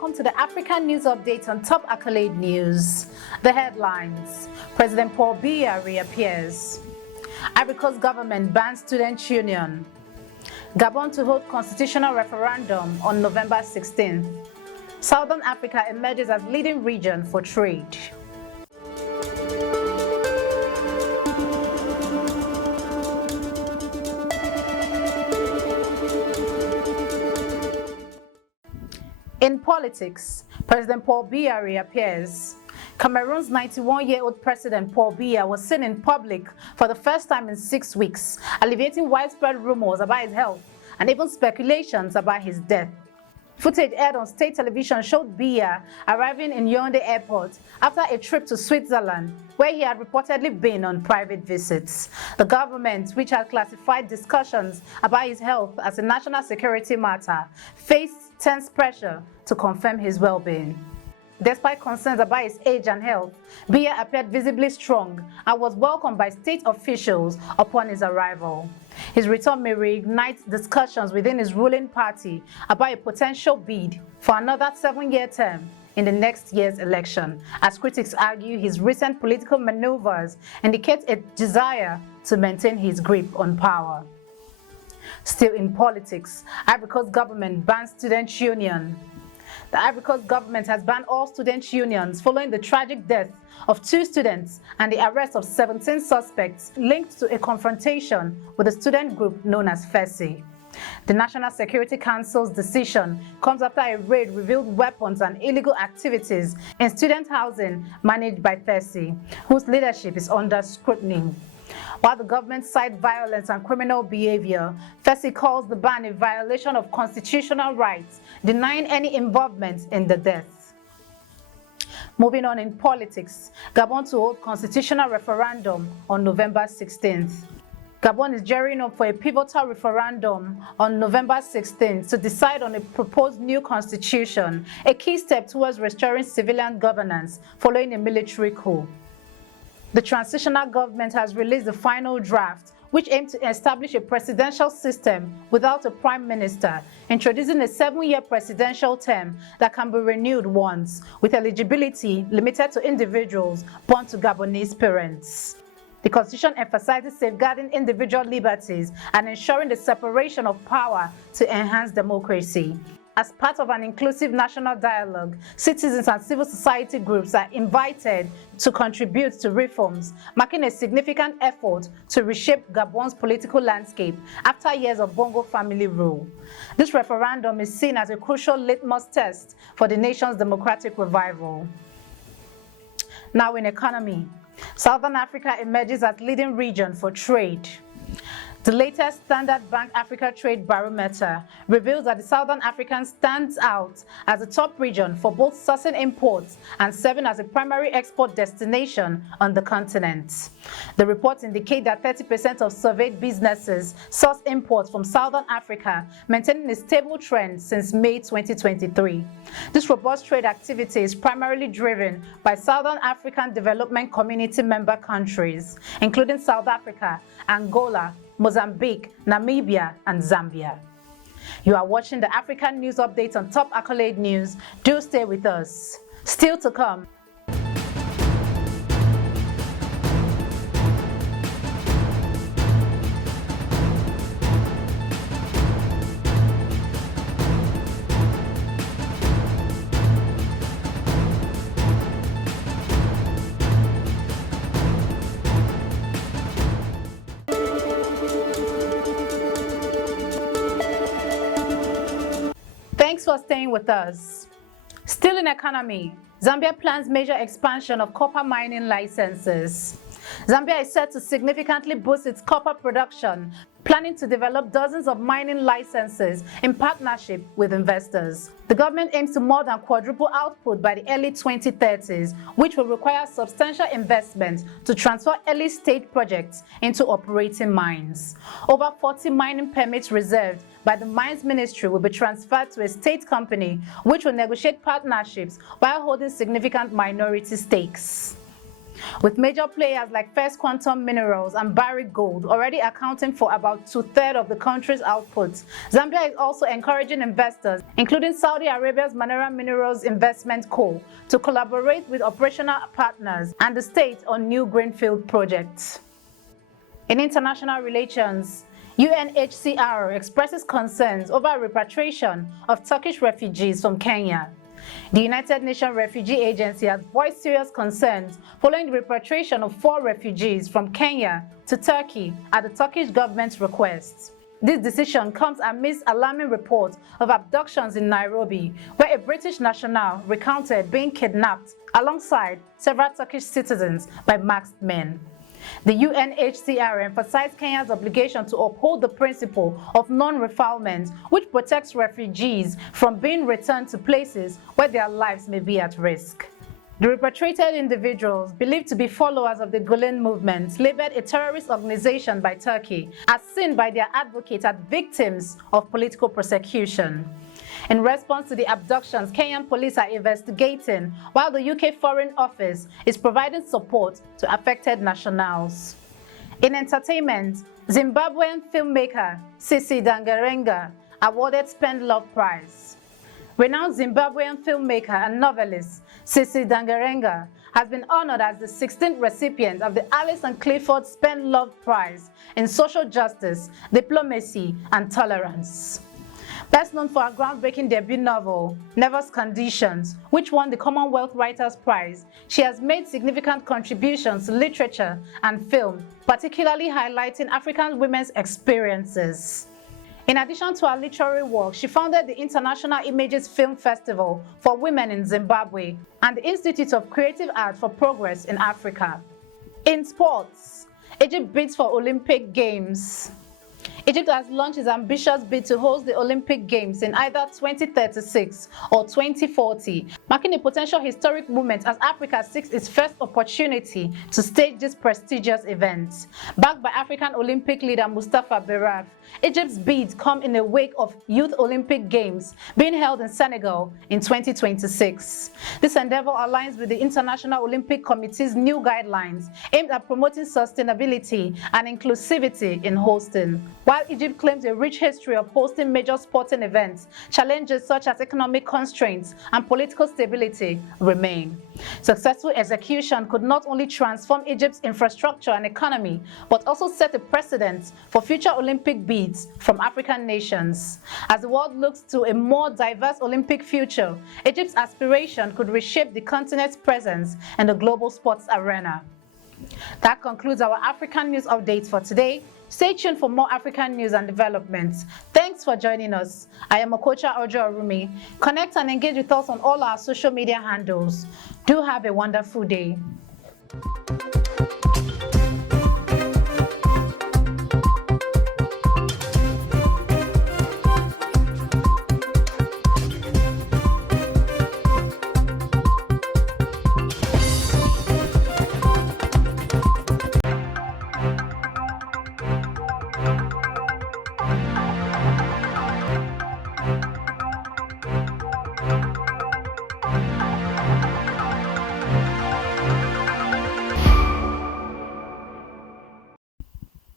Welcome to the African News Update on Top Accolade News. The headlines: President Paul Biya reappears. Ivory Coast government bans student union. Gabon to hold constitutional referendum on November 16th. Southern Africa emerges as leading region for trade. In politics, President Paul Biya reappears. Cameroon's 91-year-old President Paul Biya was seen in public for the first time in 6 weeks, alleviating widespread rumors about his health and even speculations about his death. Footage aired on state television showed Biya arriving in Yaoundé Airport after a trip to Switzerland, where he had reportedly been on private visits. The government, which had classified discussions about his health as a national security matter, faced tense pressure to confirm his well-being. Despite concerns about his age and health, Biya appeared visibly strong and was welcomed by state officials upon his arrival. His return may reignite discussions within his ruling party about a potential bid for another 7-year term in the next year's election, as critics argue his recent political maneuvers indicate a desire to maintain his grip on power. Still in politics, Ivory Coast government bans student union. The Ivory Coast government has banned all student unions following the tragic death of 2 students and the arrest of 17 suspects linked to a confrontation with a student group known as FESCI. The National Security Council's decision comes after a raid revealed weapons and illegal activities in student housing managed by FESCI, whose leadership is under scrutiny. While the government cites violence and criminal behavior, FESCI calls the ban a violation of constitutional rights, denying any involvement in the death. Moving on in politics, Gabon to hold constitutional referendum on November 16th. Gabon is gearing up for a pivotal referendum on November 16th to decide on a proposed new constitution, a key step towards restoring civilian governance following a military coup. The transitional government has released the final draft, which aims to establish a presidential system without a prime minister, introducing a 7-year presidential term that can be renewed once, with eligibility limited to individuals born to Gabonese parents. The constitution emphasizes safeguarding individual liberties and ensuring the separation of power to enhance democracy. As part of an inclusive national dialogue, citizens and civil society groups are invited to contribute to reforms, marking a significant effort to reshape Gabon's political landscape after years of Bongo family rule. This referendum is seen as a crucial litmus test for the nation's democratic revival. Now in economy, Southern Africa emerges as leading region for trade. The latest Standard Bank Africa Trade Barometer reveals that the Southern African stands out as the top region for both sourcing imports and serving as a primary export destination on the continent. The reports indicate that 30% of surveyed businesses source imports from Southern Africa, maintaining a stable trend since May 2023. This robust trade activity is primarily driven by Southern African Development Community member countries, including South Africa, Angola, Mozambique, Namibia, and Zambia. You are watching the African News Update on Top Accolade News. Do stay with us. Still to come. Thanks for staying with us. Still in economy, Zambia plans major expansion of copper mining licenses. Zambia is set to significantly boost its copper production, planning to develop dozens of mining licenses in partnership with investors. The government aims to more than quadruple output by the early 2030s, which will require substantial investment to transfer early-stage projects into operating mines. Over 40 mining permits reserved by the Mines Ministry will be transferred to a state company, which will negotiate partnerships while holding significant minority stakes. with major players like First Quantum Minerals and Barrick Gold already accounting for about 2/3 of the country's output. Zambia is also encouraging investors, including Saudi Arabia's Manara Minerals Investment Co., to collaborate with operational partners and the state on new greenfield projects. In international relations, UNHCR expresses concerns over repatriation of Turkish refugees from Kenya. The United Nations Refugee Agency has voiced serious concerns following the repatriation of 4 refugees from Kenya to Turkey at the Turkish government's request. This decision comes amidst alarming reports of abductions in Nairobi, where a British national recounted being kidnapped alongside several Turkish citizens by masked men. The UNHCR emphasized Kenya's obligation to uphold the principle of non-refoulement, which protects refugees from being returned to places where their lives may be at risk. The repatriated individuals, believed to be followers of the Gulen movement, labeled a terrorist organization by Turkey, as seen by their advocates as victims of political persecution. In response to the abductions, Kenyan police are investigating, while the UK Foreign Office is providing support to affected nationals. In entertainment, Zimbabwean filmmaker Sisi Dangarenga awarded Spend Love Prize. Renowned Zimbabwean filmmaker and novelist Sisi Dangarenga has been honored as the 16th recipient of the Alice and Clifford Spend Love Prize in social justice, diplomacy, and tolerance. Best known for her groundbreaking debut novel, Nervous Conditions, which won the Commonwealth Writers' Prize, she has made significant contributions to literature and film, particularly highlighting African women's experiences. In addition to her literary work, she founded the International Images Film Festival for Women in Zimbabwe and the Institute of Creative Art for Progress in Africa. In sports, Egypt bids for Olympic Games. Egypt has launched its ambitious bid to host the Olympic Games in either 2036 or 2040, marking a potential historic moment as Africa seeks its first opportunity to stage this prestigious event. Backed by African Olympic leader Mustapha Berraf, Egypt's bids come in the wake of Youth Olympic Games being held in Senegal in 2026. This endeavor aligns with the International Olympic Committee's new guidelines aimed at promoting sustainability and inclusivity in hosting. While Egypt claims a rich history of hosting major sporting events, challenges such as economic constraints and political stability remain. Successful execution could not only transform Egypt's infrastructure and economy, but also set a precedent for future Olympic bids from African nations. As the world looks to a more diverse Olympic future, Egypt's aspiration could reshape the continent's presence in the global sports arena. That concludes our African news updates for today. Stay tuned for more African news and developments. Thanks for joining us. I am Okocha Ojo Arumi. Connect and engage with us on all our social media handles. Do have a wonderful day.